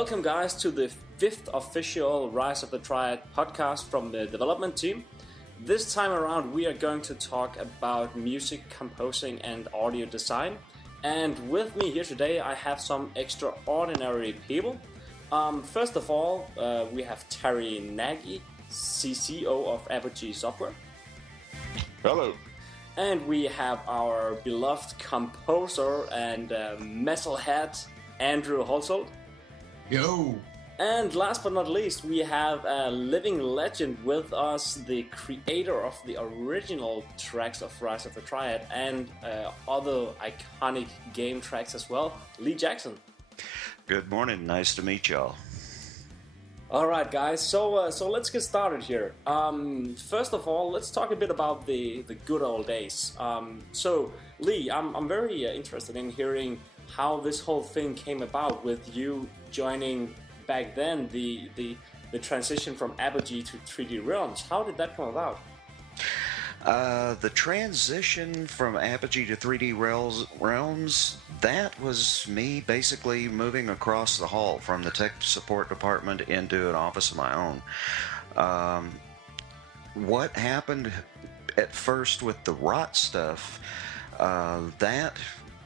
Welcome guys to the 5th official Rise of the Triad podcast from the development team. This time around we are going to talk about music composing and audio design. And with me here today I have some extraordinary people. First of all, we have Terry Nagy, CCO of Apogee Software. Hello. And we have our beloved composer and metalhead, Andrew Hulshult. Yo! And last but not least, we have a living legend with us, the creator of the original tracks of Rise of the Triad and other iconic game tracks as well, Lee Jackson. Good morning, nice to meet y'all. Alright guys, so let's get started here. First of all, let's talk a bit about the good old days. So Lee, I'm very interested in hearing how this whole thing came about with you joining back then the transition from Apogee to 3D Realms. How did that come about? The transition from Apogee to 3D Realms, that was me basically moving across the hall from the tech support department into an office of my own. What happened at first with the ROTT stuff, that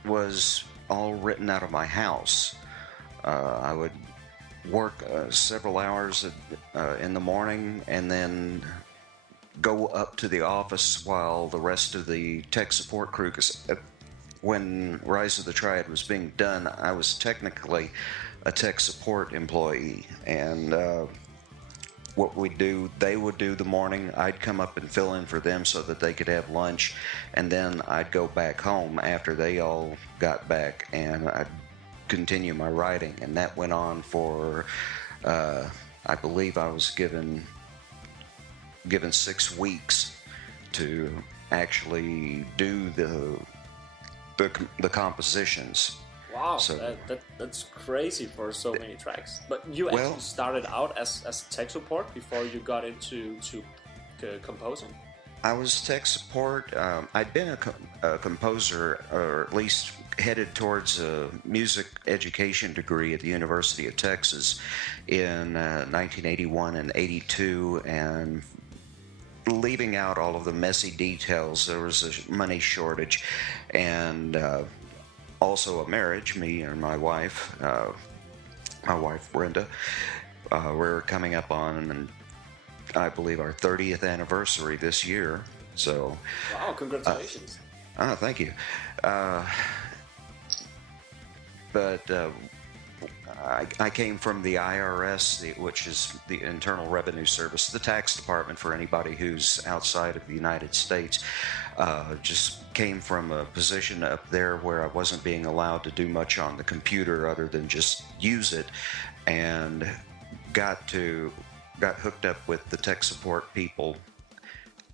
was all written out of my house. I would work several hours in the morning and then go up to the office while the rest of the tech support crew, because when Rise of the Triad was being done, I was technically a tech support employee, and what we'd do, they would do the morning, I'd come up and fill in for them so that they could have lunch, and then I'd go back home after they all got back, and I'd continue my writing, and that went on for, I believe I was given 6 weeks to actually do the compositions. Wow, so, that's crazy for so many tracks. But you actually started out as tech support before you got into composing? I was tech support. I'd been a composer, or at least headed towards a music education degree at the University of Texas in 1981 and 82, and leaving out all of the messy details, there was a money shortage, and also a marriage. Me and my wife Brenda, we're coming up on, I believe, our 30th anniversary this year. So, wow, congratulations! Thank you. But I came from the IRS, which is the Internal Revenue Service, the tax department for anybody who's outside of the United States. Just came from a position up there where I wasn't being allowed to do much on the computer other than just use it, and got hooked up with the tech support people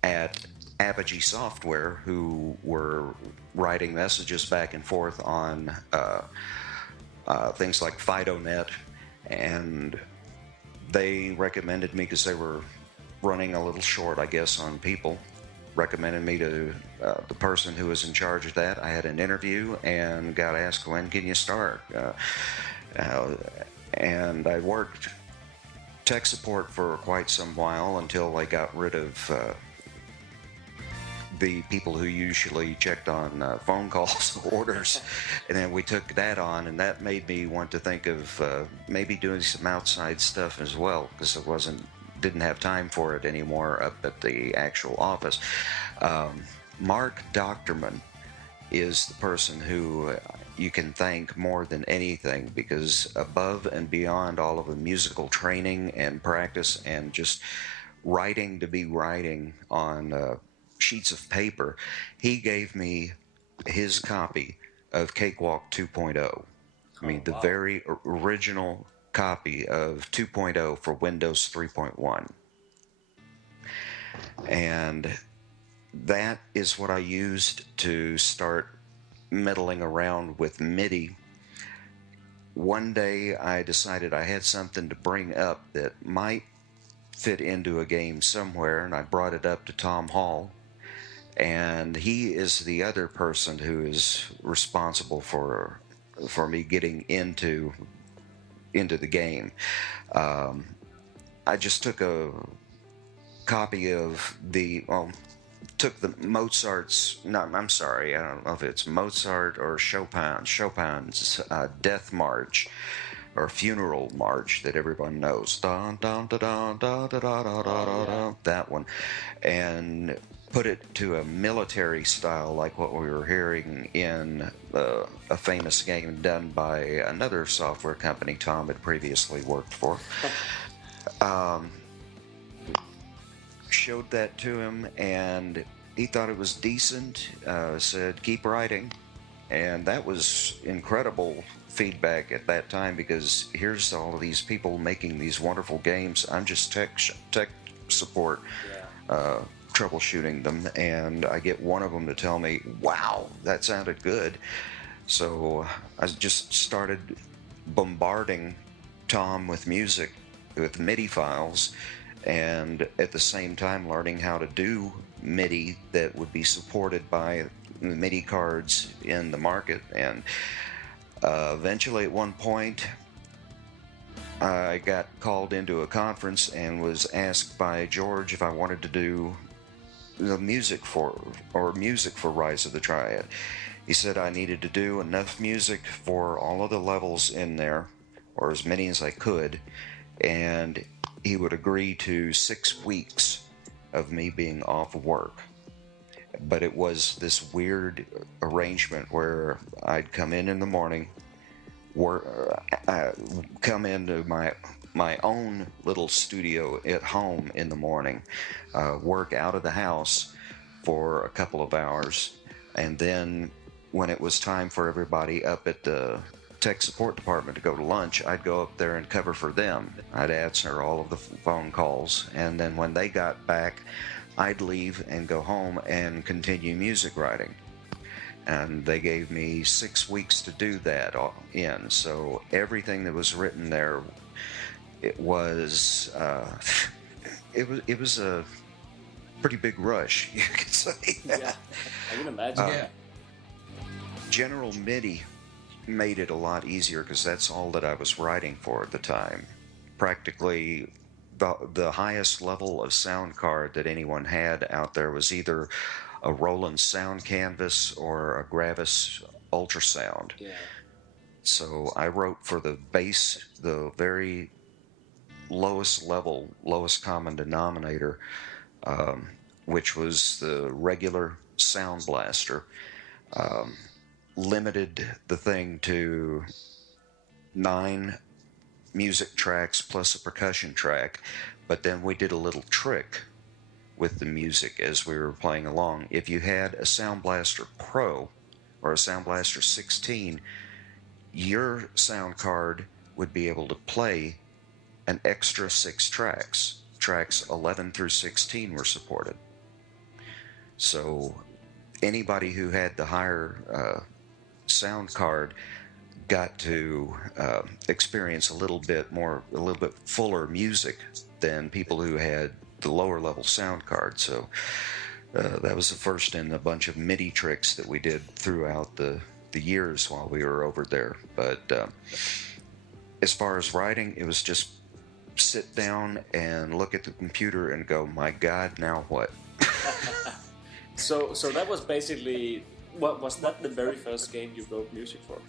at Apogee Software, who were writing messages back and forth on things like FidoNet, and they recommended me, because they were running a little short, I guess, on people, recommended me to the person who was in charge of that. I had an interview and got asked, when can you start? And I worked tech support for quite some while until I got rid of the people who usually checked on phone calls, orders, and then we took that on, and that made me want to think of maybe doing some outside stuff as well, because I didn't have time for it anymore up at the actual office. Mark Doctorman is the person who you can thank more than anything, because above and beyond all of the musical training and practice and just writing to be writing on sheets of paper, he gave me his copy of Cakewalk 2.0. I mean, the very original copy of 2.0 for Windows 3.1. And that is what I used to start meddling around with MIDI. One day I decided I had something to bring up that might fit into a game somewhere, and I brought it up to Tom Hall, and he is the other person who is responsible for me getting into into the game. I just took a copy of took the Mozart's, no, I'm sorry, I don't know if it's Mozart or Chopin's Death March or Funeral March that everyone knows. Dun, dun, dun, dun, dun, dun, dun, dun, dun, dun, that one. And put it to a military style like what we were hearing in a famous game done by another software company Tom had previously worked for. Showed that to him, and he thought it was decent, said, keep writing. And that was incredible feedback at that time, because here's all of these people making these wonderful games. I'm just tech support, troubleshooting them, and I get one of them to tell me, wow, that sounded good. So I just started bombarding Tom with music, with MIDI files, and at the same time learning how to do MIDI that would be supported by the MIDI cards in the market. And eventually at one point I got called into a conference and was asked by George if I wanted to do the music for Rise of the Triad. He said I needed to do enough music for all of the levels in there, or as many as I could, and he would agree to 6 weeks of me being off work. But it was this weird arrangement where I'd come in the morning, come into my own little studio at home in the morning, work out of the house for a couple of hours, and then when it was time for everybody up at the tech support department to go to lunch, I'd go up there and cover for them. I'd answer all of the phone calls, and then when they got back, I'd leave and go home and continue music writing. And they gave me 6 weeks to do that in. So everything that was written there, it was it was a pretty big rush, you could say. Yeah, I can imagine. General MIDI made it a lot easier because that's all that I was writing for at the time. Practically the highest level of sound card that anyone had out there was either a Roland Sound Canvas or a Gravis Ultrasound. Yeah. So I wrote for the bass, the very lowest level, lowest common denominator, which was the regular Sound Blaster. Limited the thing to 9 music tracks plus a percussion track, but then we did a little trick with the music as we were playing along. If you had a Sound Blaster Pro or a Sound Blaster 16, your sound card would be able to play an extra 6 tracks. Tracks 11 through 16 were supported. So anybody who had the higher sound card got to experience a little bit fuller music than people who had the lower level sound card. So that was the first in a bunch of MIDI tricks that we did throughout the years while we were over there. But as far as writing, it was just sit down and look at the computer and go, my God, now what? So that was basically, what was that the very first game you wrote music for?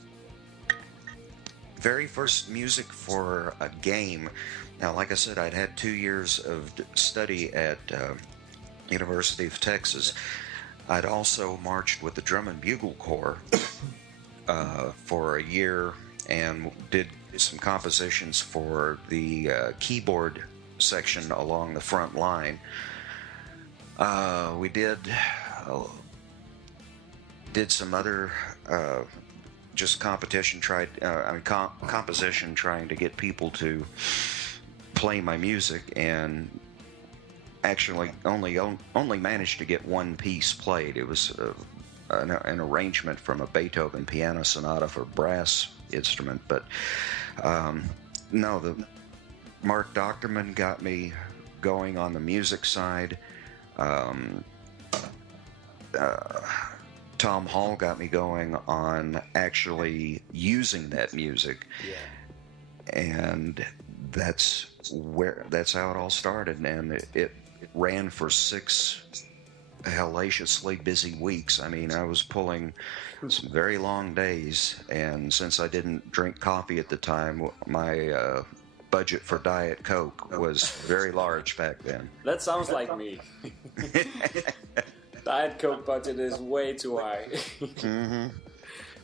Very first music for a game. Now, like I said, I'd had 2 years of study at University of Texas. I'd also marched with the Drum and Bugle Corps for a year and did some compositions for the keyboard section along the front line. We did some other just competition, composition, trying to get people to play my music, and actually only managed to get one piece played. It was an arrangement from a Beethoven piano sonata for brass instrument, but no, the Mark Doctorman got me going on the music side. Tom Hall got me going on actually using that music. Yeah. and that's how it all started. And it ran for 6 hellaciously busy weeks. I mean, I was pulling some very long days, and since I didn't drink coffee at the time, my budget for Diet Coke was very large back then. That sounds like me. Diet Coke budget is way too high. Mm-hmm.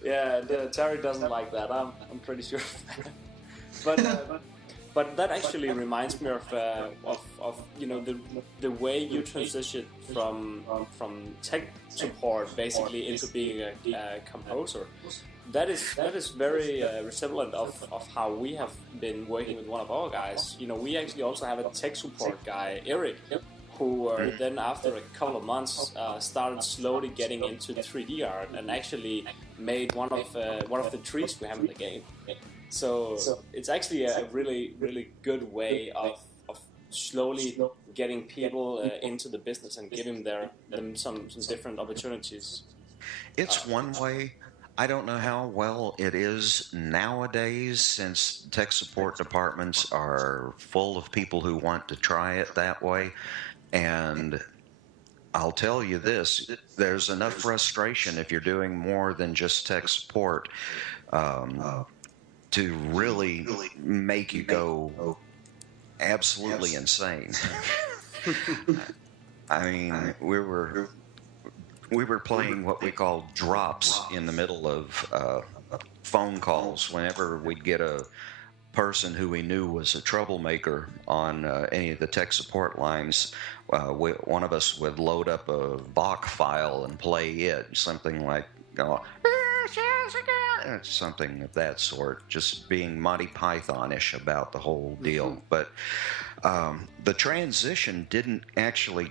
Yeah, Terry doesn't like that. I'm pretty sure of that. But that actually reminds me of you know, the way you transition from tech support basically into being a composer. That is very resemblant of how we have been working with one of our guys. You know, we actually also have a tech support guy, Eric, who then after a couple of months started slowly getting into 3D art and actually made one of the trees we have in the game. So it's actually a really, really good way of slowly getting people into the business and giving them some different opportunities. It's one way. I don't know how well it is nowadays, since tech support departments are full of people who want to try it that way. And I'll tell you this, there's enough frustration if you're doing more than just tech support to really make you go absolutely insane. I mean, we were playing what we call drops in the middle of phone calls. Whenever we'd get a person who we knew was a troublemaker on any of the tech support lines, one of us would load up a VOC file and play it, something like something of that sort, just being Monty Python-ish about the whole deal. But the transition didn't actually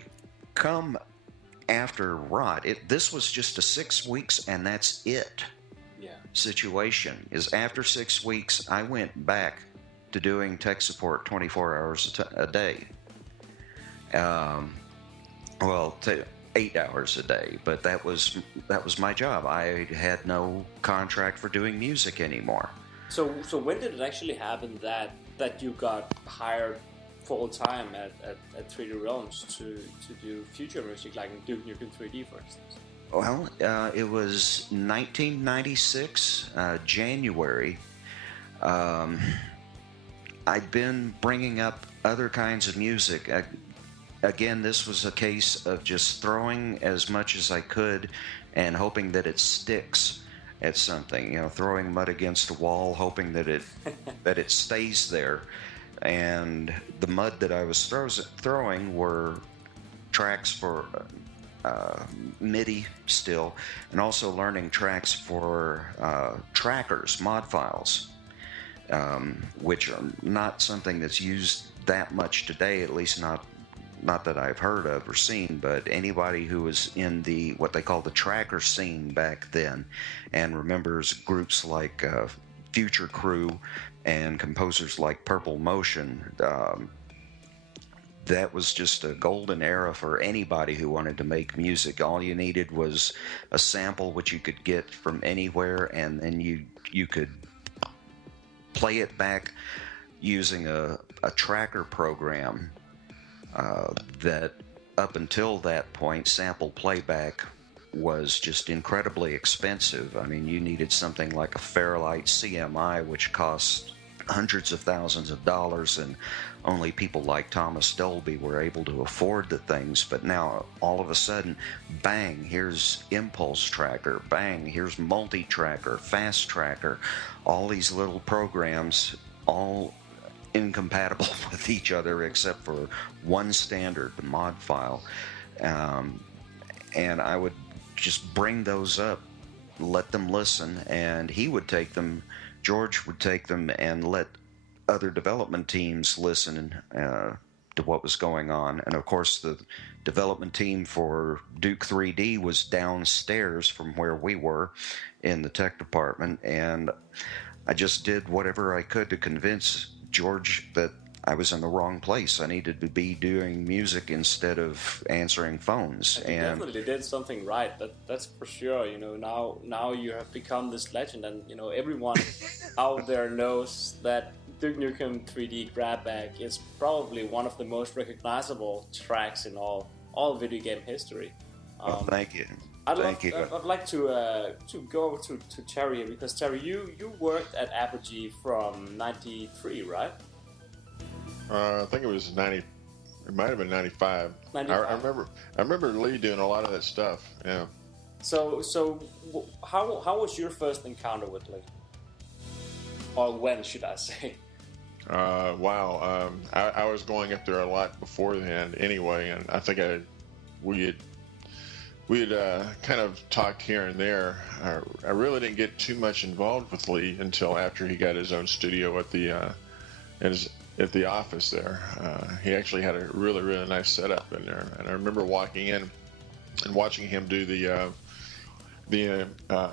come after ROTT. This was just a 6 weeks and that's it situation. Is after 6 weeks I went back to doing tech support 24 hours a day. 8 hours a day, but that was my job. I had no contract for doing music anymore. So when did it actually happen that you got hired full time at 3D Realms to do future music, like Duke Nukem 3D, for instance? Well, it was 1996, January. I'd been bringing up other kinds of music. Again, this was a case of just throwing as much as I could and hoping that it sticks at something. You know, throwing mud against a wall, hoping that it stays there. And the mud that I was throwing were tracks for MIDI still, and also learning tracks for trackers, mod files, which are not something that's used that much today, at least not that I've heard of or seen. But anybody who was in what they call the tracker scene back then and remembers groups like Future Crew and composers like Purple Motion, that was just a golden era for anybody who wanted to make music. All you needed was a sample which you could get from anywhere, and then you could play it back using a tracker program that up until that point, sample playback was just incredibly expensive. I mean, you needed something like a Fairlight CMI, which cost hundreds of thousands of dollars, and only people like Thomas Dolby were able to afford the things. But now, all of a sudden, bang, here's Impulse Tracker, bang, here's Multi-Tracker, Fast Tracker, all these little programs, all incompatible with each other except for one standard, the mod file. And I would just bring those up, let them listen, and he would take them, George would take them and let other development teams listen to what was going on. And of course, the development team for Duke 3D was downstairs from where we were in the tech department, and I just did whatever I could to convince George that I was in the wrong place. I needed to be doing music instead of answering phones. And you definitely did something right. That's for sure. You know, now you have become this legend, and you know everyone out there knows that Duke Nukem 3D Grab Bag is probably one of the most recognizable tracks in all video game history. Thank you. I'd like to go to Terry here, because Terry, you worked at Apogee from '93, right? I think it was 90. It might have been 95. 95. I remember Lee doing a lot of that stuff. Yeah. So how was your first encounter with Lee? Or when, should I say? Wow. I was going up there a lot beforehand anyway, and I think we had kind of talked here and there. I really didn't get too much involved with Lee until after he got his own studio at the office there. He actually had a really, really nice setup in there, and I remember walking in and watching him do the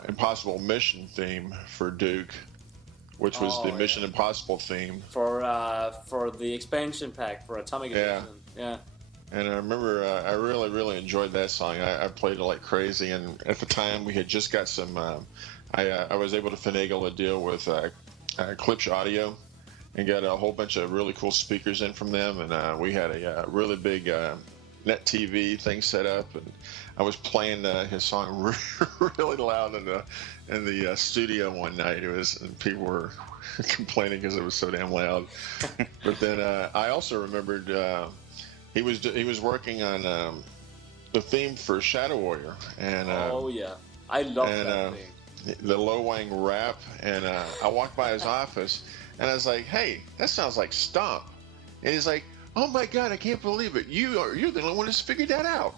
Impossible Mission theme for Duke, which was the Mission Impossible theme for the expansion pack for Atomic Edition. Yeah. And I remember I really, really enjoyed that song. I played it like crazy, and at the time we had just got some. I was able to finagle a deal with Klipsch Audio, and got a whole bunch of really cool speakers in from them, and we had a really big net TV thing set up, and I was playing his song really loud in the studio one night. And people were complaining because it was so damn loud. But then I also remembered he was working on the theme for Shadow Warrior, and I love that theme. The Lo Wang rap, and I walked by his office, and I was like, "Hey, that sounds like Stomp," and he's like, "Oh my God, I can't believe it! You're the only one who's figured that out."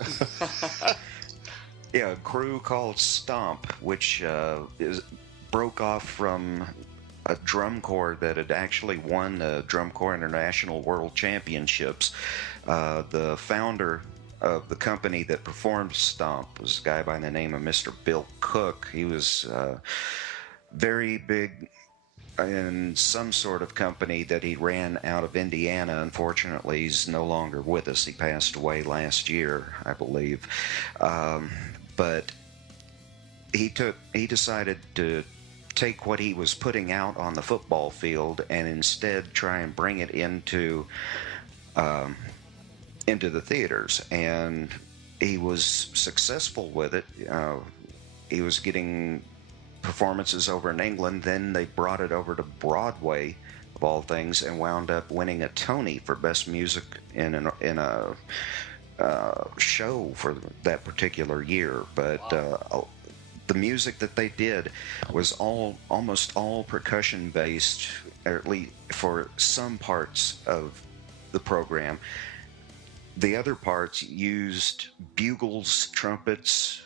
Yeah, a crew called Stomp, which broke off from a drum corps that had actually won the Drum Corps International World Championships. The founder of the company that performed Stomp was a guy by the name of Mr. Bill Cook. He was very big in some sort of company that he ran out of Indiana. Unfortunately, he's no longer with us. He passed away last year, I believe. But he decided to take what he was putting out on the football field and instead try and bring it into the theaters, and he was successful with it. He was getting performances over in England. Then they brought it over to Broadway, of all things, and wound up winning a Tony for Best Music in a show for that particular year. But the music that they did was almost all percussion based, or at least for some parts of the program. The other parts used bugles, trumpets,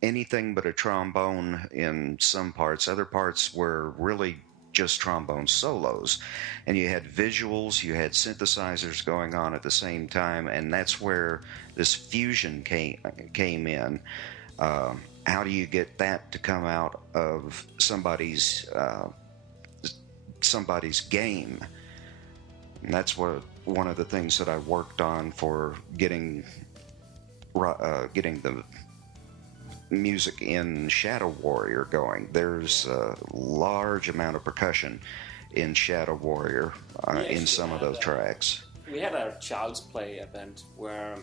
anything but a trombone in some parts. Other parts were really just trombone solos. And you had visuals, you had synthesizers going on at the same time, and that's where this fusion came in. How do you get that to come out of somebody's game? And that's one of the things that I worked on for getting the music in Shadow Warrior going. There's a large amount of percussion in Shadow Warrior in some of those tracks. We had a Child's Play event where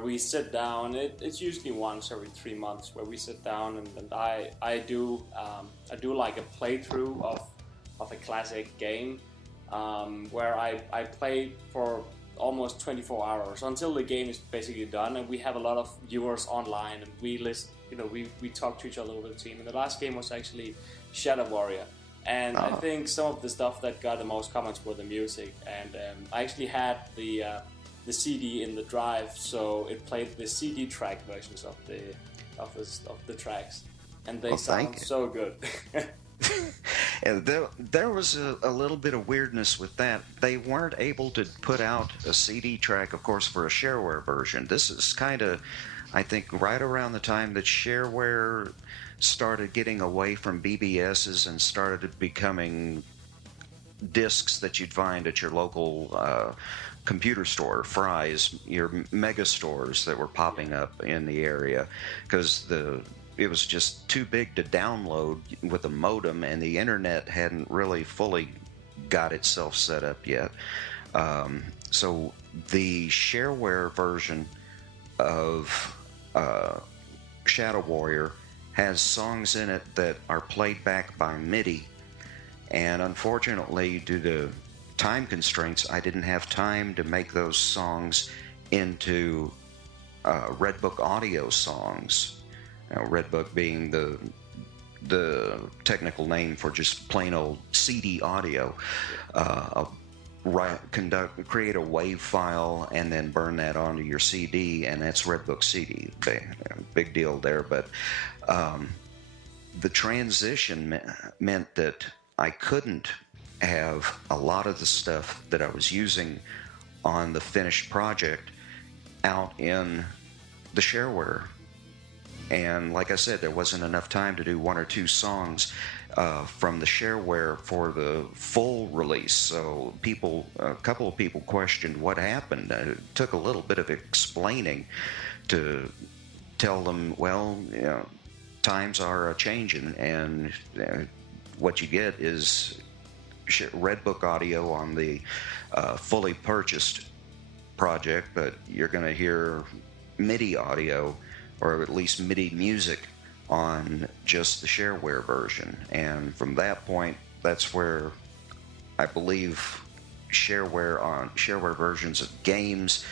we sit down. It's usually once every 3 months where we sit down and I do like a playthrough of a classic game where I play for almost 24 hours until the game is basically done, and we have a lot of viewers online and we talk to each other over the team. And the last game was actually Shadow Warrior, and I think some of the stuff that got the most comments were the music, and I actually had the CD in the drive, so it played the CD track versions of the tracks, and they sound so good. There was a little bit of weirdness with that. They weren't able to put out a CD track, of course, for a shareware version. This is kind of, I think, right around the time that shareware started getting away from BBSs and started becoming discs that you'd find at your local computer store, Fry's, your mega stores that were popping up in the area, because it was just too big to download with a modem, and the internet hadn't really fully got itself set up yet. So the shareware version of Shadow Warrior has songs in it that are played back by MIDI, and unfortunately, due to time constraints, I didn't have time to make those songs into Redbook audio songs. Redbook being the technical name for just plain old CD audio. Create a WAV file and then burn that onto your CD, and that's Redbook CD. Big deal there. But the transition meant that I couldn't have a lot of the stuff that I was using on the finished project out in the shareware. And like I said, there wasn't enough time to do one or two songs from the shareware for the full release. So a couple of people questioned what happened. It took a little bit of explaining to tell them, well, times are changing, and what you get is Redbook audio on the fully purchased project, but you're going to hear MIDI audio, or at least MIDI music, on just the shareware version. And from that point, that's where I believe shareware versions of games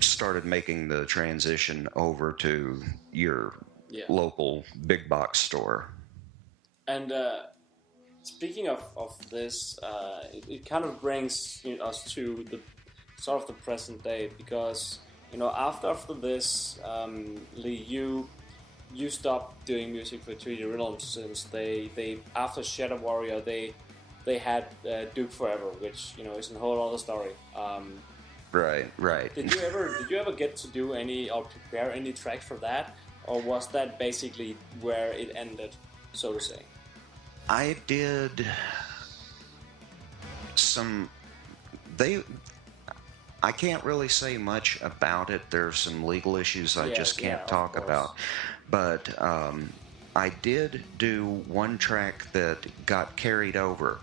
started making the transition over to your local big box store. And speaking of this, it kind of brings us to the sort of the present day, because after this, Lee, you stopped doing music for 3D Realms, since they after Shadow Warrior they had Duke Forever, which is a whole other story. Right. Did you ever get to do any or prepare any tracks for that, or was that basically where it ended, so to say? I did some. I can't really say much about it. There's some legal issues I just can't talk about. But I did do one track that got carried over,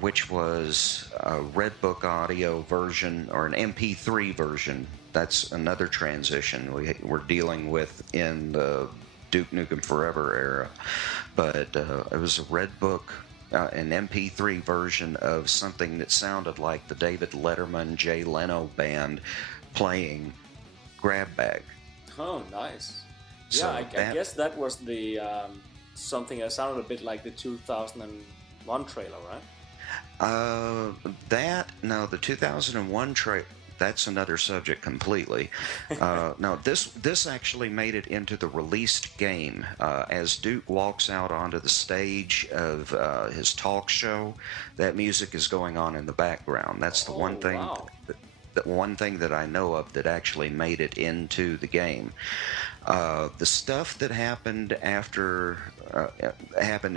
which was a Redbook audio version, or an MP3 version. That's another transition we're dealing with in the Duke Nukem Forever era. But it was a Redbook, an MP3 version of something that sounded like the David Letterman, Jay Leno band playing Grab Bag. Oh, nice. So I guess that was the something that sounded a bit like the 2001 trailer, right? The 2001 trailer, that's another subject completely. No, this actually made it into the released game. As Duke walks out onto the stage of his talk show, that music is going on in the background. That's the one thing. Wow. The one thing that I know of that actually made it into the game. The stuff that happened happened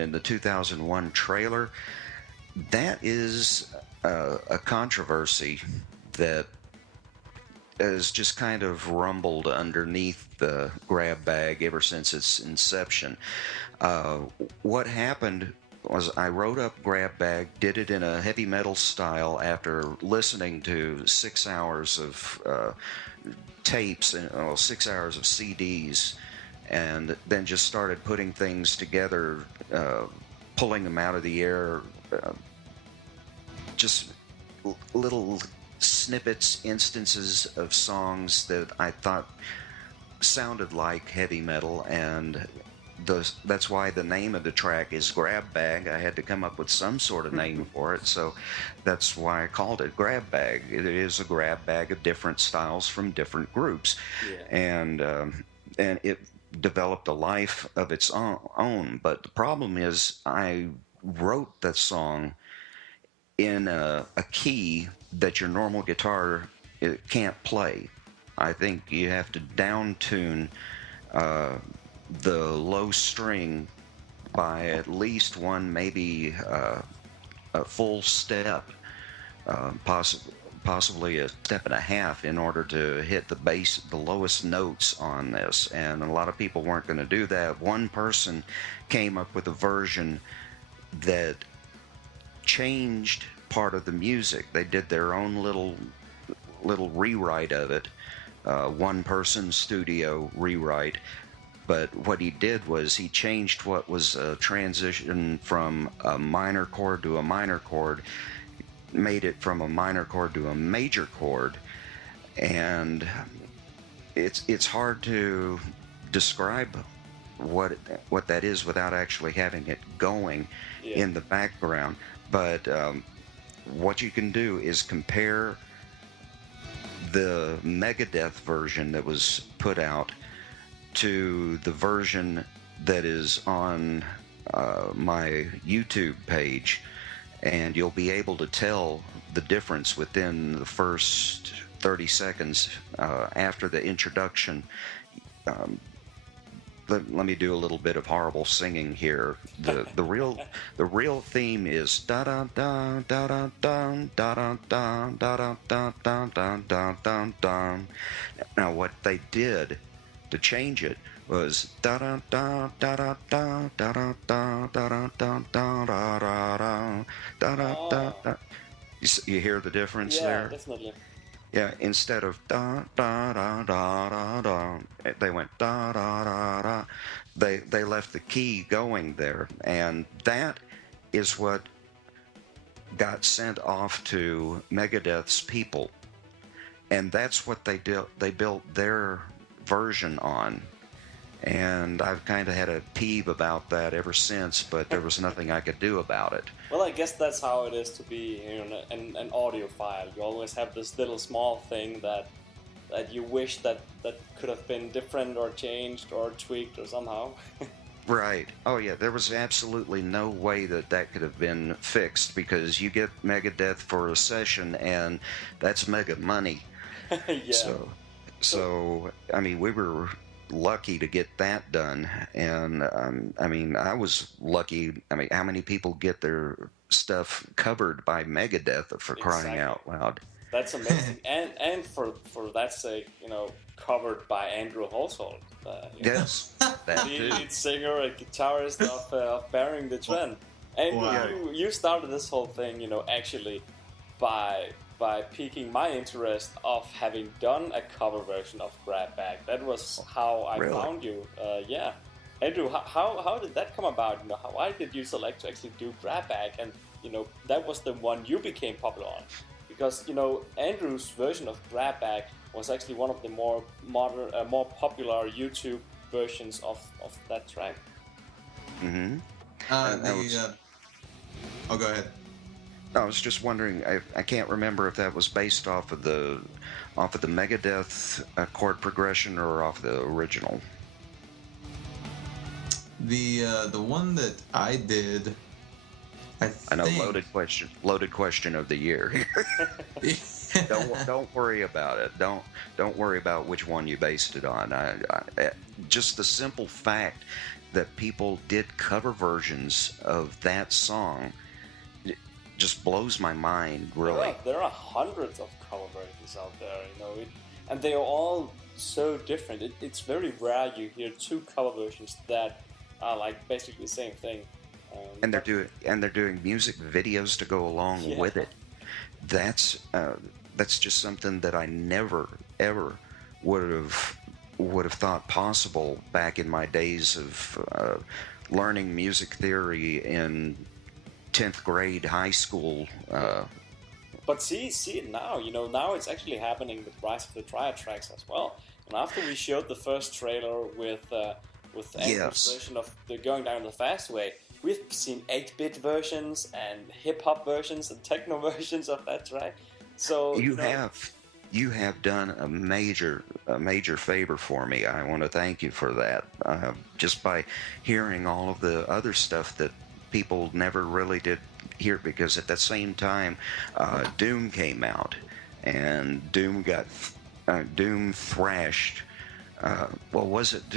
in the 2001 trailer, that is a controversy that has just kind of rumbled underneath the Grab Bag ever since its inception. What happened was I wrote up Grab Bag, did it in a heavy metal style after listening to 6 hours of tapes and 6 hours of CDs, and then just started putting things together, pulling them out of the air, just little snippets, instances of songs that I thought sounded like heavy metal, and that's why the name of the track is Grab Bag. I had to come up with some sort of name for it, so that's why I called it Grab Bag. It is a grab bag of different styles from different groups, and it developed a life of its own. But the problem is, I wrote that song in a key that your normal guitar can't play. I think you have to down tune the low string by at least one, maybe a full step, possibly a step and a half, in order to hit the lowest notes on this. And a lot of people weren't going to do that. One person came up with a version that changed part of the music. They did their own little rewrite of it, one-person studio rewrite. But what he did was he changed what was a transition from a minor chord to a minor chord, made it from a minor chord to a major chord, and it's hard to describe what that is without actually having it going in the background. But what you can do is compare the Megadeth version that was put out to the version that is on my YouTube page, and you'll be able to tell the difference within the first 30 seconds after the introduction. Let me do a little bit of horrible singing here. The real theme is da da da da da da da da da da da da da da da. Now what they did to change it was da da da da da da da da da da da da da da da da. You hear the difference there? Yeah, definitely. Yeah, instead of da da da da da da, they went da da da da. They left the key going there, and that is what got sent off to Megadeth's people, and that's what they did. They built their version on, and I've kind of had a peeve about that ever since, but there was nothing I could do about it. Well, I guess that's how it is to be, you know, an audiophile. You always have this little small thing that you wish that could have been different or changed or tweaked or somehow. Right. Oh, yeah. There was absolutely no way that could have been fixed, because you get Megadeth for a session, and that's mega money. Yeah. So I mean, we were lucky to get that done, and I mean, I was lucky. I mean, how many people get their stuff covered by Megadeth, for crying out loud? That's amazing, and for that sake, you know, covered by Andrew Hulshult. Yes, that the too. lead singer and guitarist of Bearing the Trend. And you started this whole thing, you know, actually by piquing my interest of having done a cover version of Grab Bag. That was how I found you. Yeah. Andrew, how did that come about? You know, why did you select to actually do Grab Bag? And, you know, that was the one you became popular on. Because, you know, Andrew's version of Grab Bag was actually one of the more modern, more popular YouTube versions of that track. Mm-hmm. Oh, go ahead. I was just wondering. I can't remember if that was based off of the Megadeth chord progression or off the original. The one that I did, I know, loaded question of the year. Don't worry about it. Don't worry about which one you based it on. I just the simple fact that people did cover versions of that song just blows my mind, really. There are hundreds of cover versions out there, you know, and they are all so different. It's very rare you hear two cover versions that are like basically the same thing. And they're doing music videos to go along with it. That's just something that I never ever would have thought possible back in my days of learning music theory in 10th grade high school. But see it now. You know, now it's actually happening with Rise of the Triad tracks as well. And after we showed the first trailer with Andrew's version of the Going Down the Fast Way, we've seen 8-bit versions and hip-hop versions and techno versions of that track. So you have done a major favor for me. I want to thank you for that. Just by hearing all of the other stuff that people never really did hear, because at the same time, Doom came out, and Doom got Doom thrashed. Well, was it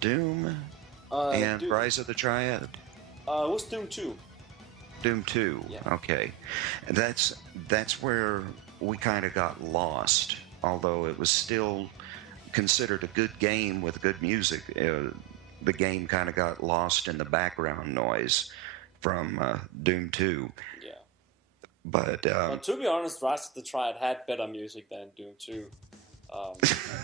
Doom and Doom. Rise of the Triad? It was Doom 2. Doom 2. Yeah. Okay, that's where we kind of got lost. Although it was still considered a good game with good music, the game kind of got lost in the background noise from Doom 2. Yeah. But to be honest, Rise of the Triad had better music than Doom 2.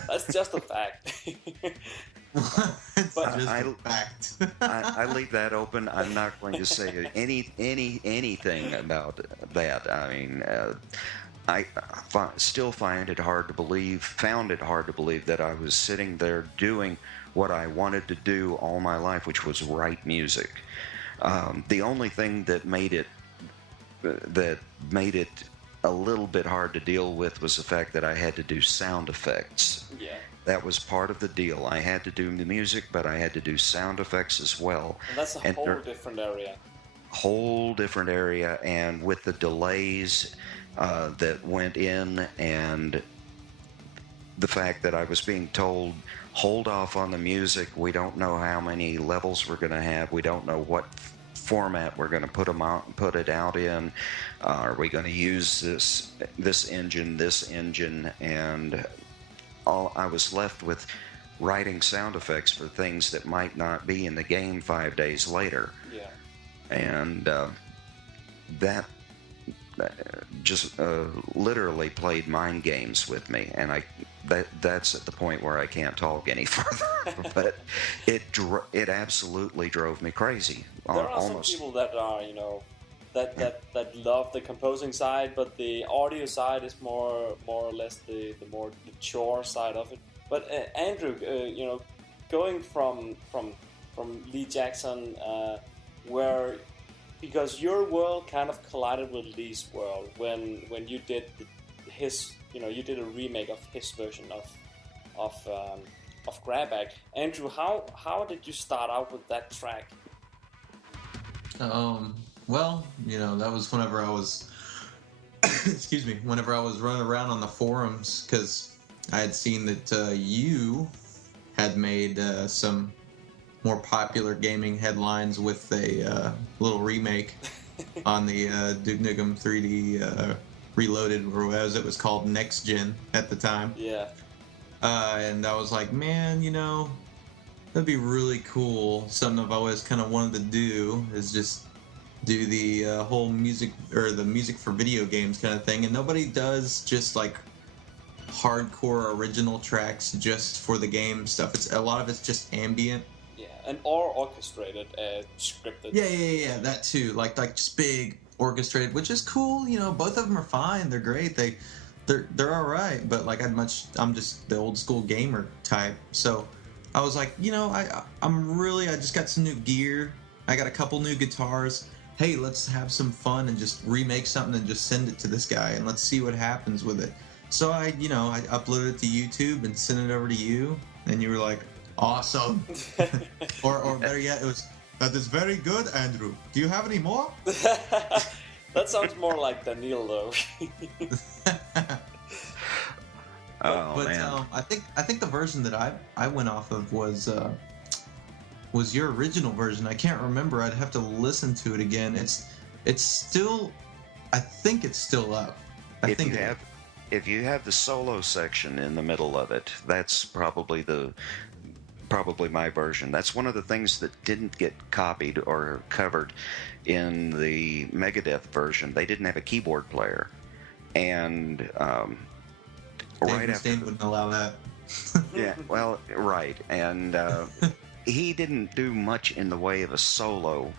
That's just a fact. It's But just a fact. I leave that open. I'm not going to say anything about that. I mean, I still found it hard to believe that I was sitting there doing what I wanted to do all my life, which was write music. The only thing that made it a little bit hard to deal with was the fact that I had to do sound effects. yeah, That was part of the deal. I had to do the music, but I had to do sound effects as well. and that's a whole different area. Whole different area, and with the delays that went in, and the fact that I was being told, hold off on the music, we don't know how many levels we're going to have, we don't know what format we're going to put it out in, are we going to use this engine, and I was left with writing sound effects for things that might not be in the game 5 days later. Yeah. And that just literally played mind games with me, and that's at the point where I can't talk any further. But it absolutely drove me crazy. There are some people that are, that love the composing side, but the audio side is more or less the chore side of it. But Andrew, going from Lee Jackson, because your world kind of collided with Lee's world when you did you did a remake of his version of Grabback. Andrew, how did you start out with that track? Well, that was whenever I was, whenever I was running around on the forums, because I had seen that you had made some more popular gaming headlines with a little remake on the Duke Nukem 3D Reloaded, or as it was called, Next Gen at the time. Yeah. And I was like, man, that'd be really cool. Something I've always kind of wanted to do is just do the whole music, or the music for video games kind of thing. And nobody does just like hardcore original tracks just for the game stuff. A lot of it's just ambient. Yeah, or orchestrated, scripted. Yeah, that too. Like just big orchestrated, which is cool. Both of them are fine. They're great. They're all right. But like I'm just the old school gamer type. So I was like, I just got some new gear. I got a couple new guitars. Hey, let's have some fun and just remake something and just send it to this guy and let's see what happens with it. So I uploaded it to YouTube and sent it over to you, and you were like, awesome. or better yet, it was, that is very good, Andrew. Do you have any more? That sounds more like Daniel, though. Man. I think the version that I went off of was your original version. I can't remember. I'd have to listen to it again. It's still, I think it's still up. If you have the solo section in the middle of it, that's probably my version. That's one of the things that didn't get copied or covered in the Megadeth version. They didn't have a keyboard player, and right after wouldn't allow that. Yeah, well, right, and he didn't do much in the way of a solo,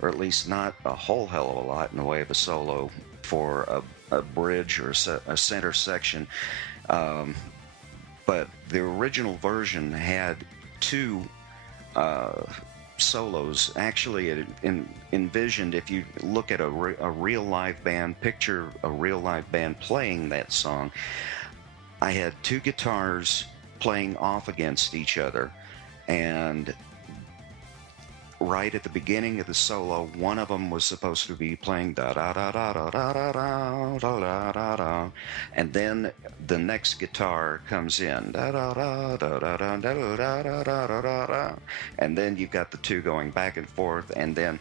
or at least not a whole hell of a lot in the way of a solo for a bridge or a center section. But the original version had two solos. Actually, it envisioned, if you look at a real live band, picture a real live band playing that song, I had two guitars playing off against each other, and right at the beginning of the solo, one of them was supposed to be playing da da da da da da da da da da da, and then the next guitar comes in da da da da da da da da da da da, and then you've got the two going back and forth, and then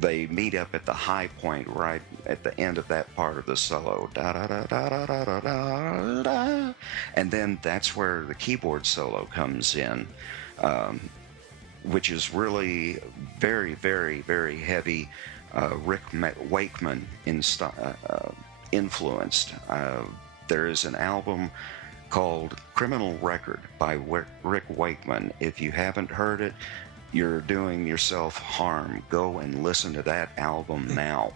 they meet up at the high point right at the end of that part of the solo, da da da da da da da da, and then that's where the keyboard solo comes in. Which is really very, very, very heavy, Wakeman influenced. There is an album called Criminal Record by Rick Wakeman. If you haven't heard it, you're doing yourself harm. Go and listen to that album now.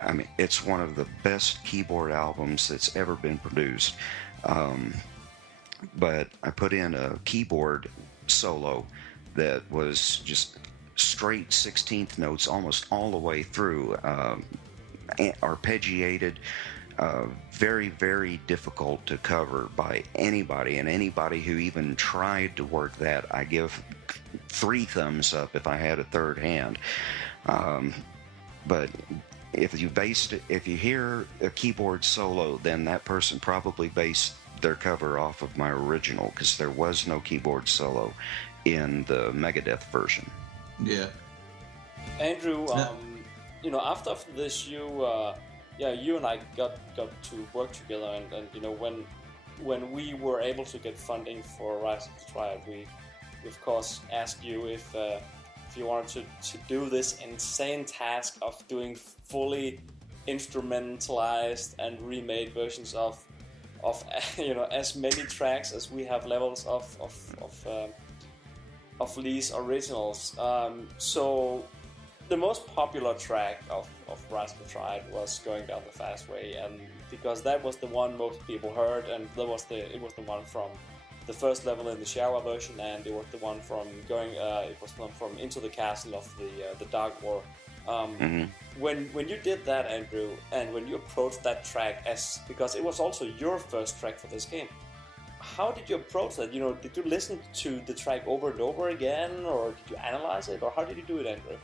I mean, it's one of the best keyboard albums that's ever been produced. But I put in a keyboard solo that was just straight 16th notes almost all the way through, arpeggiated, very, very difficult to cover by anybody, and anybody who even tried to work that, I give 3 thumbs up if I had a third hand. But if you hear a keyboard solo, then that person probably based their cover off of my original, because there was no keyboard solo in the Megadeth version. Yeah. Andrew, after this, you and I got to work together, and when we were able to get funding for Rise of the Triad, we of course asked you if you wanted to do this insane task of doing fully instrumentalized and remade versions of as many tracks as we have levels of Lee's originals. So the most popular track of Rise of the Triad was Going Down the Fast Way, and because that was the one most people heard, and it was the one from the first level in the shower version, and it was the one from from Into the Castle of the Dark War. When you did that, Andrew, and when you approached that track because it was also your first track for this game, how did you approach that? Did you listen to the track over and over again, or did you analyze it, or how did you do it, Andrew?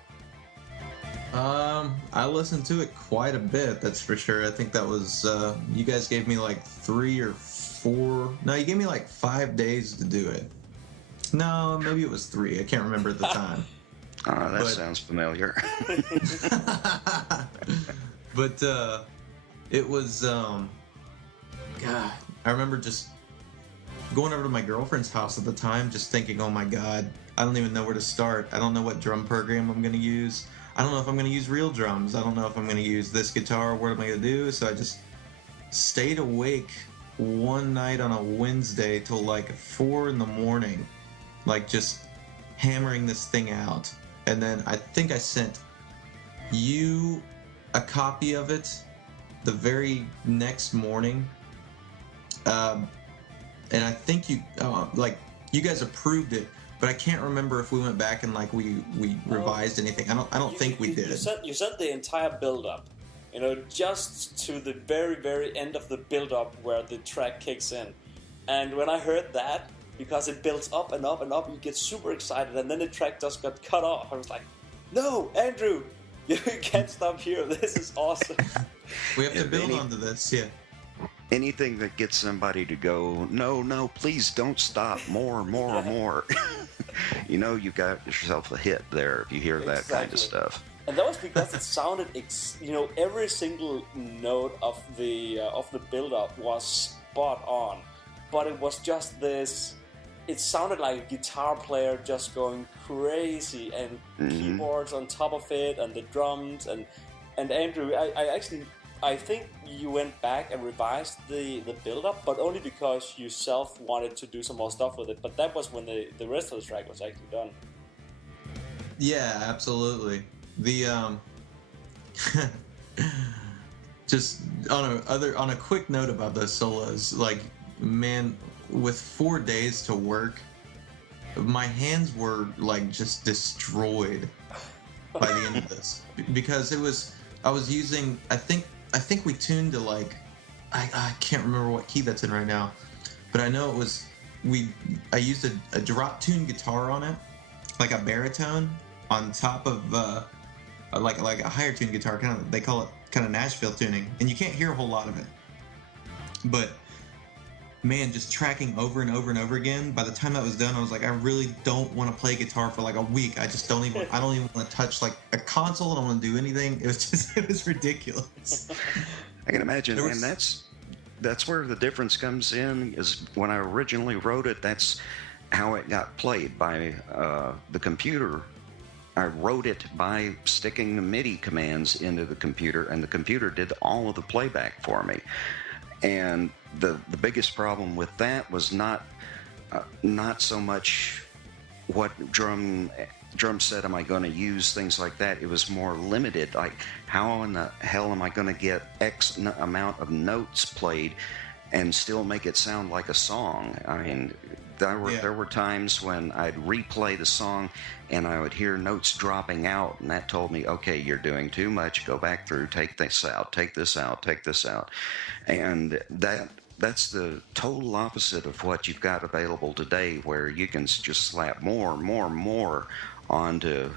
I listened to it quite a bit, that's for sure. I think that was, you guys gave me like 3 or 4, no, you gave me like 5 days to do it. No, maybe it was 3, I can't remember at the time. That sounds familiar. But, it was, God, I remember just going over to my girlfriend's house at the time, just thinking, oh my God, I don't even know where to start. I don't know what drum program I'm going to use. I don't know if I'm going to use real drums. I don't know if I'm going to use this guitar. What am I going to do? So I just stayed awake one night on a Wednesday till like 4 in the morning, like just hammering this thing out. And then I think I sent you a copy of it the very next morning. And I think you guys approved it. But I can't remember if we went back and like we revised anything. I don't think we did. You sent the entire build-up, just to the very, very end of the build-up where the track kicks in. And when I heard that, because it builds up and up and up, you get super excited, and then the track just got cut off. I was like, no, Andrew, you can't stop here. This is awesome. We have to build onto this, yeah. Anything that gets somebody to go, no, please don't stop, more. You got yourself a hit there if you hear that kind of stuff. And that was because it sounded, every single note of the build-up was spot on, but it was just this. It sounded like a guitar player just going crazy, and keyboards on top of it, and the drums, and Andrew, I think you went back and revised the build-up, but only because you self wanted to do some more stuff with it. But that was when the rest of the track was actually done. Yeah, absolutely. The just on a quick note about those solos, like, man, with 4 days to work, my hands were like just destroyed by the end of this, because I was using, I think we tuned to like, I can't remember what key that's in right now, but I know it was, I used a drop tune guitar on it, like a baritone on top of like a higher tune guitar, they call it kind of Nashville tuning, and you can't hear a whole lot of it. But man, just tracking over and over and over again, by the time that was done, I was like, I really don't want to play guitar for like a week. I don't even want to touch like a console. I don't want to do anything. It was ridiculous. I can imagine, and that's where the difference comes in, is when I originally wrote it, that's how it got played by the computer I wrote it by sticking the MIDI commands into the computer, and the computer did all of the playback for me. And the biggest problem with that was not so much what drum set am I going to use, things like that. It was more limited, like how in the hell am I going to get X amount of notes played and still make it sound like a song? I mean, there were times when I'd replay the song and I would hear notes dropping out, and that told me, okay, you're doing too much, go back through, take this out, take this out, take this out. And that's the total opposite of what you've got available today, where you can just slap more onto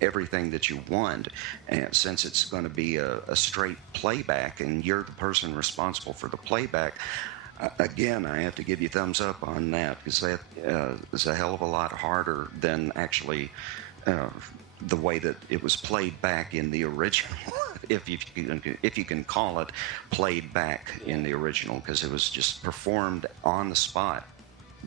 everything that you want. And since it's going to be a straight playback and you're the person responsible for the playback, again, I have to give you thumbs up on that, because that is a hell of a lot harder than actually the way that it was played back in the original, if you can call it played back in the original, because it was just performed on the spot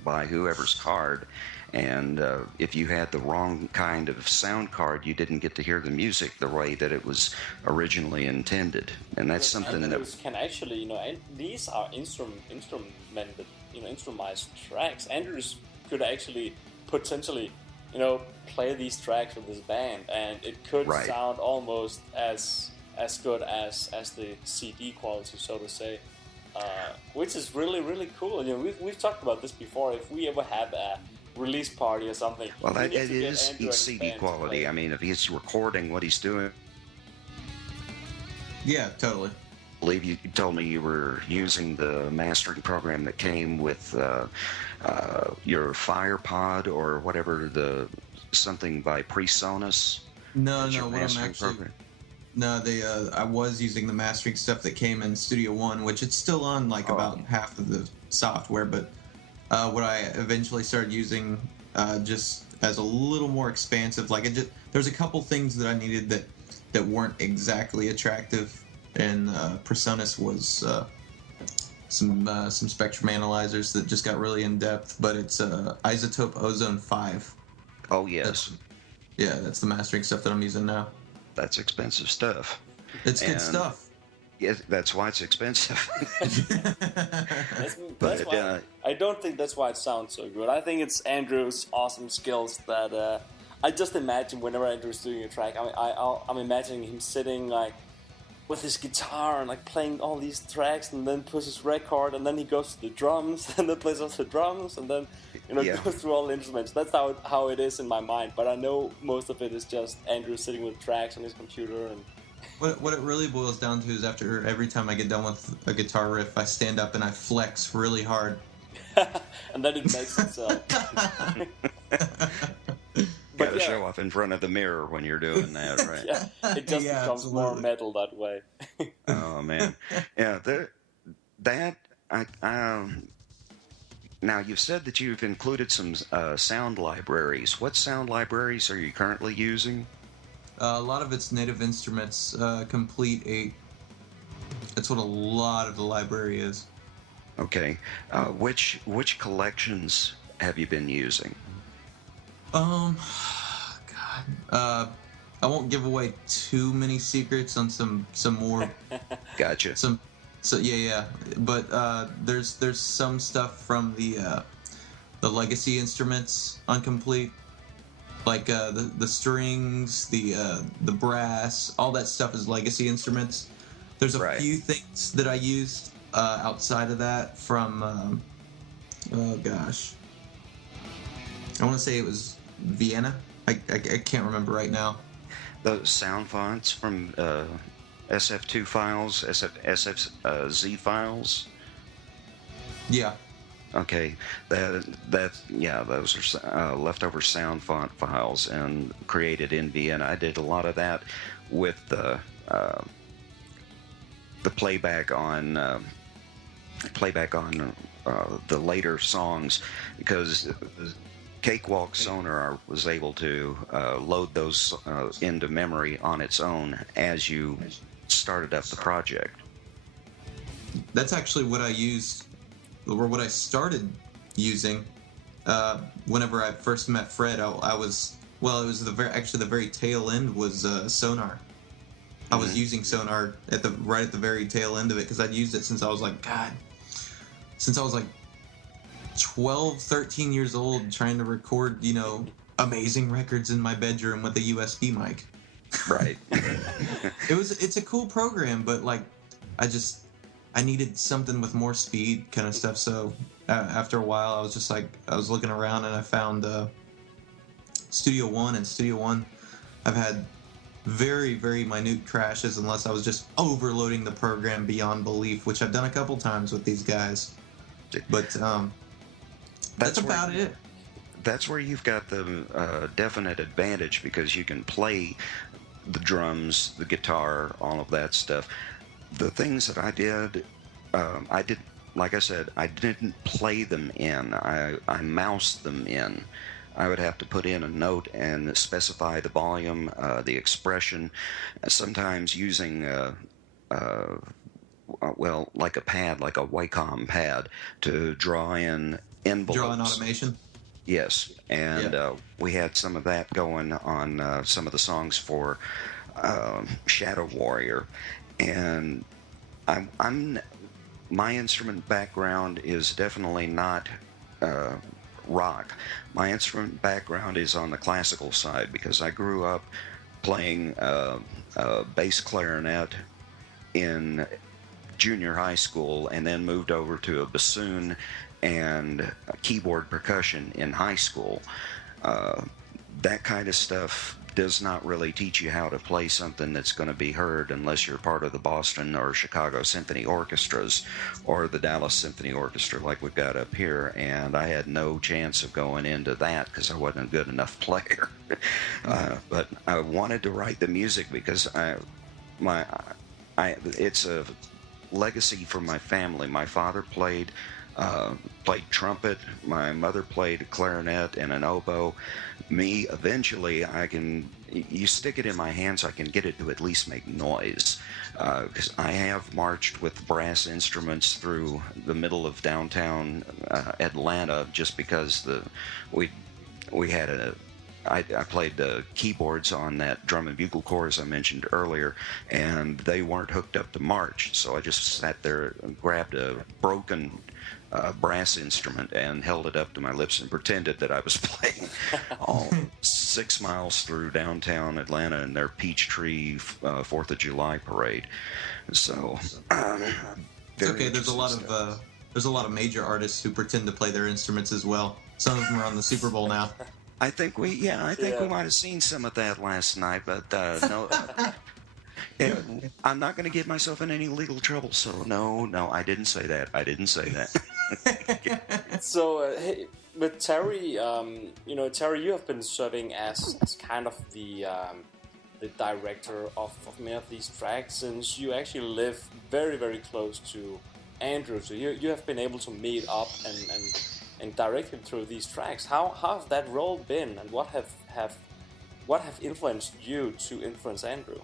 by whoever's card. And if you had the wrong kind of sound card, you didn't get to hear the music the way that it was originally intended. And that's something Andrews can actually, and these are instrumented, instrumentalized tracks. Andrews could actually potentially, play these tracks with his band, and it could sound almost as good as the CD quality, so to say, which is really, really cool. We've talked about this before. If we ever have a release party or something, well, that it is CD quality. I mean, if he's recording what he's doing. Yeah, totally. I believe you told me you were using the mastering program that came with your FirePod or whatever, something by PreSonus. No, what I'm actually program? No, I was using the mastering stuff that came in Studio One, which it's still on about half of the software, but what I eventually started using just as a little more expansive, there's a couple things that I needed that weren't exactly attractive, and PreSonus was some spectrum analyzers that just got really in depth, but it's Isotope Ozone 5. Oh yes, that's the mastering stuff that I'm using now. That's expensive stuff. It's good stuff. Yeah, that's why it's expensive. that's why, I don't think that's why it sounds so good. I think it's Andrew's awesome skills that I just imagine whenever Andrew's doing a track. I'm imagining him sitting with his guitar and playing all these tracks, and then puts his record, and then he goes to the drums, and then plays also the drums, and then goes through all the instruments. That's how it is in my mind. But I know most of it is just Andrew sitting with tracks on his computer. And what it really boils down to is after every time I get done with a guitar riff, I stand up and I flex really hard. And then it makes itself. Got to show off in front of the mirror when you're doing that, right? It just becomes more metal that way. Oh man, yeah. Now you've said that you've included some sound libraries. What sound libraries are you currently using? A lot of it's Native Instruments, Complete 8. That's what a lot of the library is. Okay, which collections have you been using? God, I won't give away too many secrets on some more. Gotcha. But there's some stuff from the legacy instruments on Complete, like the strings, the brass, all that stuff is legacy instruments. There's a few things that I used outside of that from I want to say it was Vienna. I can't remember right now. The sound fonts from SF2 files, SFZ files. Yeah. Okay, those are leftover sound font files and created in Vienna. I did a lot of that with the playback on the later songs, because Cakewalk Sonar was able to load those into memory on its own as you started up the project. That's actually what I used, or what I started using whenever I first met Fred. I was Well, it was actually the very tail end was Sonar. I was using Sonar right at the very tail end of it because I'd used it since I was like 12, 13 years old, trying to record, amazing records in my bedroom with a USB mic. Right. It's a cool program, but like I needed something with more speed kind of stuff. So after a while, I was looking around and I found Studio One. And Studio One, I've had very, very minute crashes unless I was just overloading the program beyond belief, which I've done a couple times with these guys. But that's about it. That's where you've got the definite advantage, because you can play the drums, the guitar, all of that stuff. The things that I did, like I said, I didn't play them in. I moused them in. I would have to put in a note and specify the volume, the expression, sometimes using, like a pad, like a Wacom pad, to draw in envelopes. Draw in automation? Yes, and we had some of that going on some of the songs for Shadow Warrior. And my instrument background is definitely not rock. My instrument background is on the classical side, because I grew up playing bass clarinet in junior high school and then moved over to a bassoon and keyboard percussion in high school. That kind of stuff does not really teach you how to play something that's going to be heard unless you're part of the Boston or Chicago Symphony Orchestras or the Dallas Symphony Orchestra like we've got up here, and I had no chance of going into that because I wasn't a good enough player. But I wanted to write the music because it's a legacy from my family. My father played trumpet. My mother played clarinet and an oboe. Me, eventually, you stick it in my hands, I can get it to at least make noise. Because I have marched with brass instruments through the middle of downtown Atlanta just because we had I played the keyboards on that drum and bugle corps I mentioned earlier, and they weren't hooked up to march, so I just sat there and grabbed a broken brass instrument and held it up to my lips and pretended that I was playing all 6 miles through downtown Atlanta in their Peachtree 4th of July parade. So, it's okay. There's a lot of major artists who pretend to play their instruments as well. Some of them are on the Super Bowl now. I think we might have seen some of that last night, but no. I'm not going to get myself in any legal trouble, so no, I didn't say that. So, hey, with Terry, Terry, you have been serving as kind of the director of many of these tracks, since you actually live very, very close to Andrew. So you have been able to meet up and direct him through these tracks. How have that role been, and what have influenced you to influence Andrew?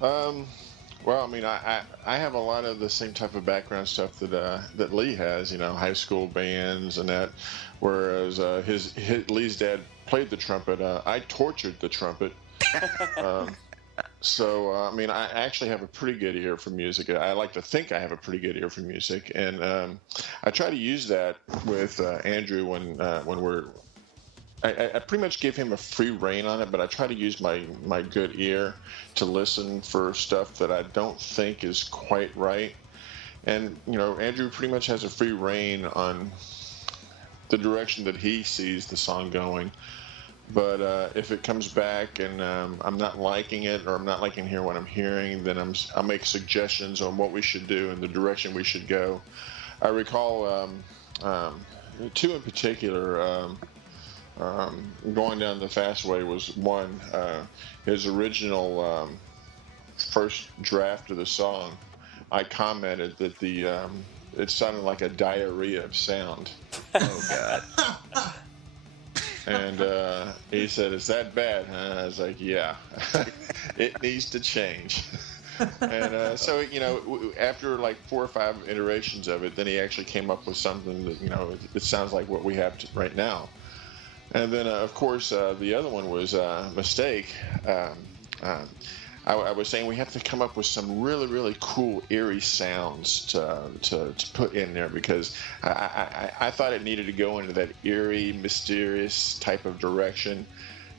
Well, I mean, I have a lot of the same type of background stuff that Lee has, high school bands and that, whereas Lee's dad played the trumpet. I tortured the trumpet. So, I mean, I actually have a pretty good ear for music. I like to think I have a pretty good ear for music, and I try to use that with Andrew when I pretty much give him a free rein on it, but I try to use my good ear to listen for stuff that I don't think is quite right. And, Andrew pretty much has a free rein on the direction that he sees the song going. But if it comes back and I'm not liking it, or I'm not liking hear what I'm hearing, then I'll make suggestions on what we should do and the direction we should go. I recall two in particular. Going down the fast way was one. His original first draft of the song, I commented that it sounded like a diarrhea of sound. Oh God. And he said, "Is that bad?" I was like, "Yeah, it needs to change." And so, after like 4 or 5 iterations of it, then he actually came up with something that, it sounds like what we have right now. And then, of course, the other one was Mistake. I was saying we have to come up with some really, really cool, eerie sounds to put in there, because I thought it needed to go into that eerie, mysterious type of direction.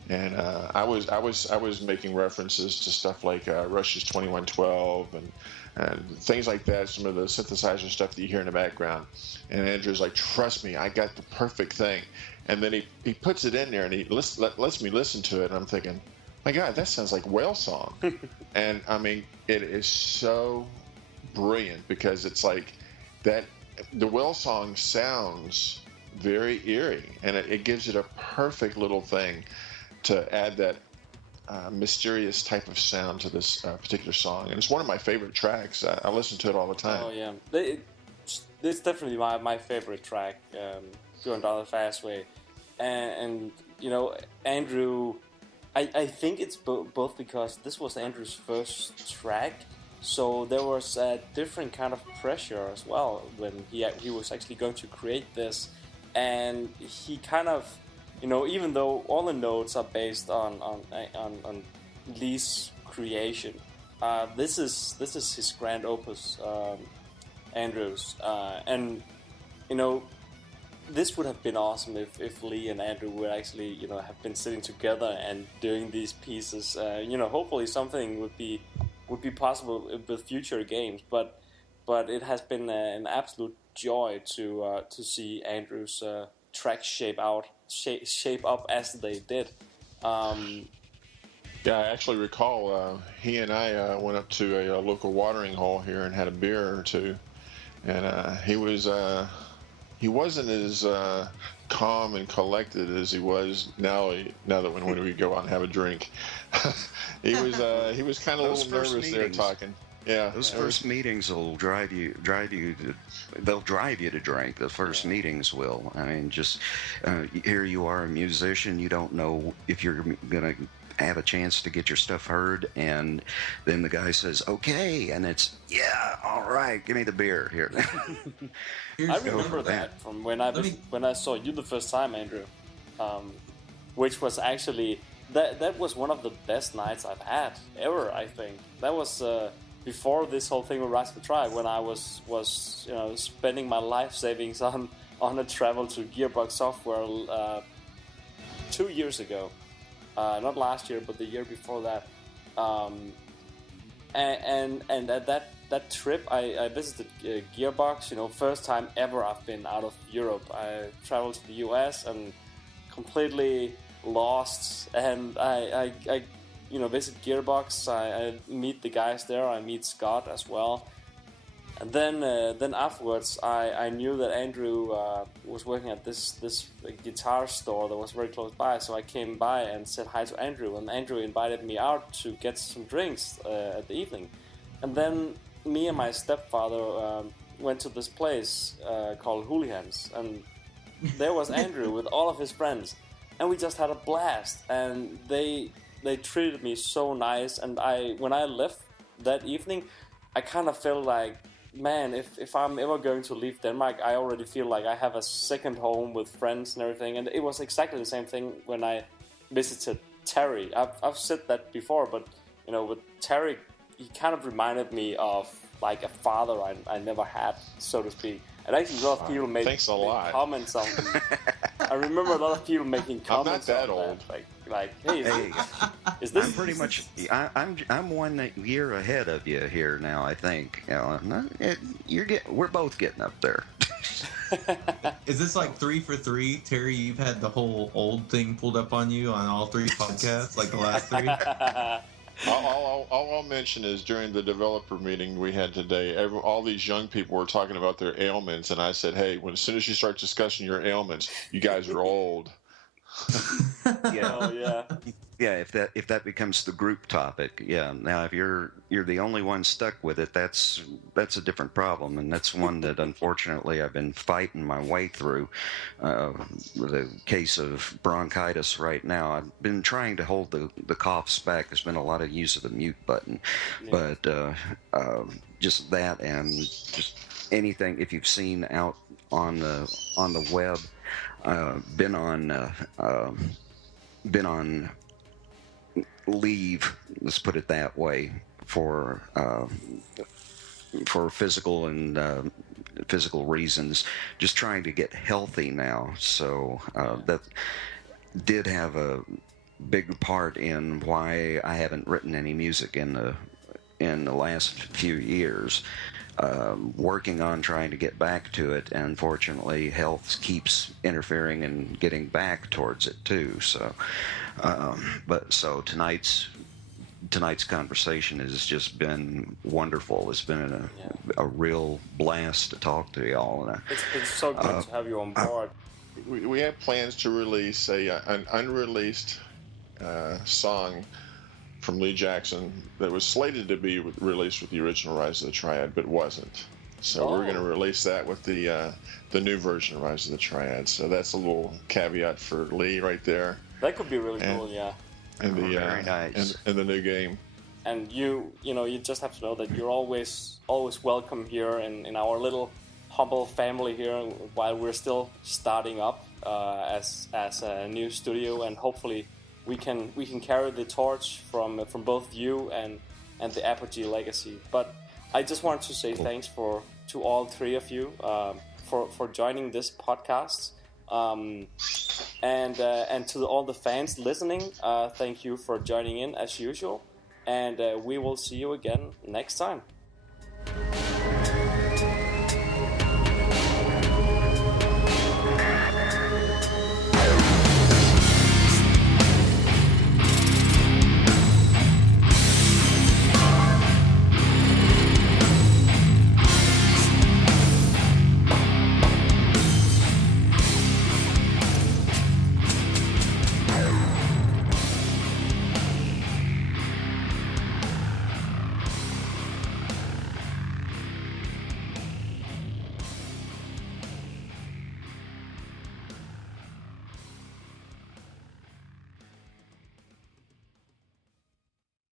And I was making references to stuff like Rush's 2112 and things like that, some of the synthesizer stuff that you hear in the background. And Andrew's like, trust me, I got the perfect thing. And then he puts it in there and he lets me listen to it. And I'm thinking, my God, that sounds like Whale Song. And I mean, it is so brilliant, because it's like that. The Whale Song sounds very eerie, and it gives it a perfect little thing to add that mysterious type of sound to this particular song. And it's one of my favorite tracks. I listen to it all the time. Oh yeah, it's definitely my favorite track, Going Down the Fast Way. And you know, Andrew, I think it's both because this was Andrew's first track, so there was a different kind of pressure as well when he was actually going to create this, and he kind of, you know, even though all the notes are based on Lee's creation, this is his grand opus, Andrew's, and you know, this would have been awesome if Lee and Andrew would actually, you know, have been sitting together and doing these pieces. You know, hopefully something would be possible with future games. But it has been an absolute joy to see Andrew's tracks shape up as they did. Yeah, I actually recall he and I went up to a local watering hole here and had a beer or two, and he wasn't as calm and collected as he was now that when we go out and have a drink. he was kind of a little nervous there talking. Yeah, those first meetings will drive you they'll drive you to drink. The first meetings will. I mean, just here you are, a musician, you don't know if you're gonna have a chance to get your stuff heard, and then the guy says, okay, and it's, yeah, all right, give me the beer here. I remember that from when I saw you the first time, Andrew, which was actually that was one of the best nights I've had ever. I think that was before this whole thing with Rise of the Triad, when I was you know, spending my life savings on a travel to Gearbox Software 2 years ago. Not last year, but the year before that. And at that trip, I visited Gearbox. You know, first time ever I've been out of Europe. I traveled to the US and completely lost. And I you know, visit Gearbox. I meet the guys there. I meet Scott as well. And then afterwards, I knew that Andrew was working at this guitar store that was very close by. So I came by and said hi to Andrew, and Andrew invited me out to get some drinks at the evening. And then me and my stepfather went to this place called Hooligans, and there was Andrew with all of his friends, and we just had a blast. And they treated me so nice. And when I left that evening, I kind of felt like, man, if I'm ever going to leave Denmark, I already feel like I have a second home with friends and everything. And it was exactly the same thing when I visited Terry. I've said that before, but you know, with Terry, he kind of reminded me of like a father I never had, so to speak. And actually, a lot of people made comments on him. I remember a lot of people making comments. I'm not that old. Like, hey, is this? I'm pretty much. I'm 1 year ahead of you here now. I think. You know, we're both getting up there. Is this like 3 for 3, Terry? You've had the whole old thing pulled up on you on all 3 podcasts, like the last 3. All I'll mention is during the developer meeting we had today, all these young people were talking about their ailments, and I said, hey, as soon as you start discussing your ailments, you guys are old. Yeah. Oh, yeah. Yeah, if that becomes the group topic, yeah. Now, if you're the only one stuck with it, that's a different problem, and that's one that unfortunately I've been fighting my way through. The case of bronchitis right now, I've been trying to hold the coughs back. There's been a lot of use of the mute button, but just that, and just anything. If you've seen out on the web, been on leave, let's put it that way, for physical and physical reasons, just trying to get healthy now. So that did have a big part in why I haven't written any music in the last few years. Working on trying to get back to it, and unfortunately health keeps interfering and getting back towards it too. So so tonight's conversation has just been wonderful. It's been a real blast to talk to y'all. And it's so good to have you on board. We have plans to release an unreleased song from Lee Jackson that was slated to be released with the original Rise of the Triad, but wasn't. So we're going to release that with the new version of Rise of the Triad. So that's a little caveat for Lee right there. That could be really cool, yeah. And very nice. and the new game. And you just have to know that you're always welcome here in our little humble family here while we're still starting up as a new studio, and hopefully we can carry the torch from both you and the Apogee legacy. But I just want to say thanks to all three of you for joining this podcast. And to all the fans listening, thank you for joining in as usual, and we will see you again next time.